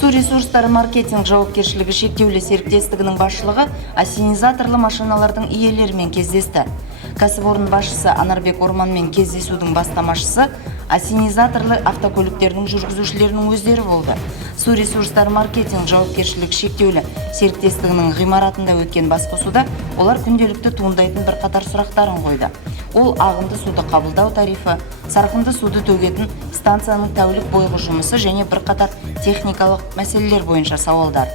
Су ресурстары маркетинг жауапкершілігі шектеулі серіктестігінің басшылығы ассенизаторлы машиналардың иелерімен кездесті. Кәсіпорын басшысы Анарбек Орманмен кездесудің бастамашысы ассенизаторлы автокөліктердің жүргізушілерінің өздері болды. Су ресурстары маркетинг жауапкершілігі шектеулі серіктестігінің ғимаратында өткен басқосуда олар күнделікті туындайтын бірқатар сұрақтарын қойды. Ол ағынды суды қабылдау тарифі, сарқынды суды төгетін станцияның тәулік бойғы жұмысы және бірқатар техникалық мәселелер бойынша сауалдар.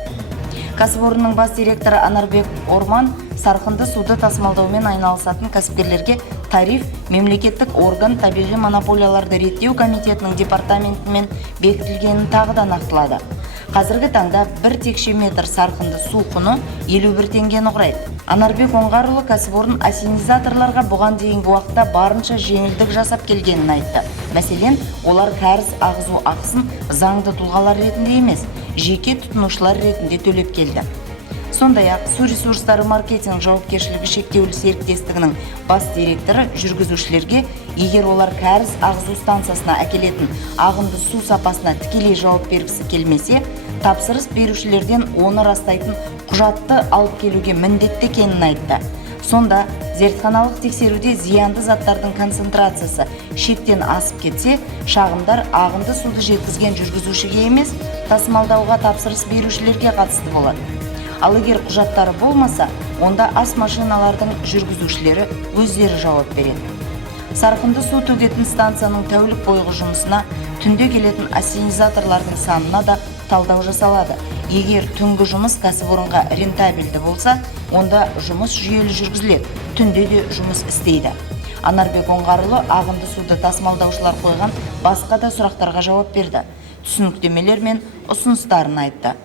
Кәсіпорынның бас директоры Анарбек Орман сарқынды суды тасымалдаумен айналысатын кәсіпкерлерге тариф мемлекеттік орган табиғи монополияларды реттеу комитетінің департаментімен бекітілгенін тағы да нақтылады. Қазіргі таңда 1 текше метр сарқынды су құны 51 теңгені құрайды. Анарбек Оңғарұлы кәсіпорын ассенизаторларға бұған дейінгі уақытта барынша жеңілдік жасап келгенін айтты. Мәселен, олар кәріз ағызу ақысын заңды тұлғалар ретінде емес, жеке тұтынушылар ретінде төлеп келді. Сондай-ақ, су ресурстары маркетинг жауапкершілігі шектеулі серіктестігінің бас директоры жүргізушілерге, егер олар кәріз ағызу станциясына әкелетін ағынды су сапасына тікелей жауап бергісі келмесе, тапсырыс берушілерден оны растайтын құжатты алып келуге міндетті екенін айтты. Сонда, зертханалық тексеруде зиянды заттардың концентрациясы шектен асып кетсе, шағымдар ағынды суды жеткізген жүргізушіге емес, тасымалдауға тапсырыс берушілерге қатысты болады. Ал егер құжаттары болмаса, онда ас машиналардың жүргізушілері өздері жауап береді. Сарқынды су төгетін станцияның тәулік бойғы жұмысына түнде келетін ассенизаторлардың санына да талдау жасалады. Егер түнгі жұмыс кәсіпорынға рентабельді болса, онда жұмыс жүйелі жүргізіледі, түнде де жұмыс істейді. Анарбек Оңғарұлы ағынды суды тасымалдаушылар қойған басқа да сұрақтарға жауап берді. Түсініктемелер мен ұсыныстарын айтты.